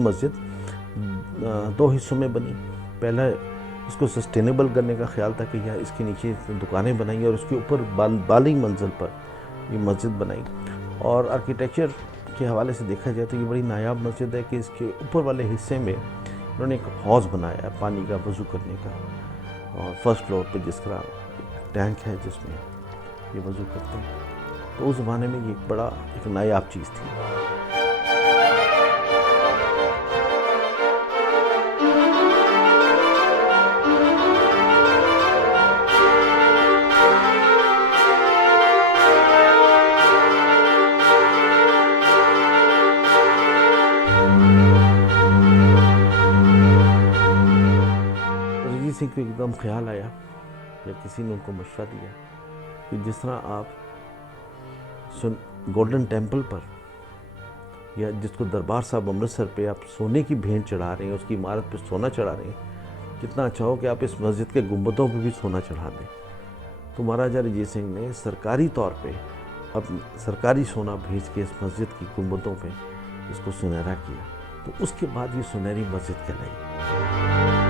मस्जिद दो हिस्सों में बनी। पहला इसको सस्टेनेबल करने का ख्याल था कि यार इसके नीचे दुकानें बनाई और उसके ऊपर बाली मंजिल पर ये मस्जिद बनाई। और आर्किटेक्चर के हवाले से देखा जाए तो ये बड़ी नायाब मस्जिद है कि इसके ऊपर वाले हिस्से में उन्होंने एक हौज़ बनाया है पानी का वज़ू करने का, और फर्स्ट फ्लोर पे जिसका टैंक है जिसमें ये वज़ू करते हैं। तो उस ज़माने में ये एक नायाब चीज़ थी। अरिजीत सिंह को एकदम ख्याल आया या किसी ने उनको मशवरा दिया कि जिस तरह आप गोल्डन टेम्पल पर या जिसको दरबार साहब अमृतसर पे आप सोने की भेंट चढ़ा रहे हैं, उसकी इमारत पे सोना चढ़ा रहे हैं, कितना अच्छा हो कि आप इस मस्जिद के गुंबदों पे भी सोना चढ़ा दें। तो महाराजा अरिजीत सिंह ने सरकारी तौर पे अब सरकारी सोना भेज के इस मस्जिद की गुंबदों पे इसको सुनहरा किया। तो उसके बाद ये सुनहरी मस्जिद कहलाई।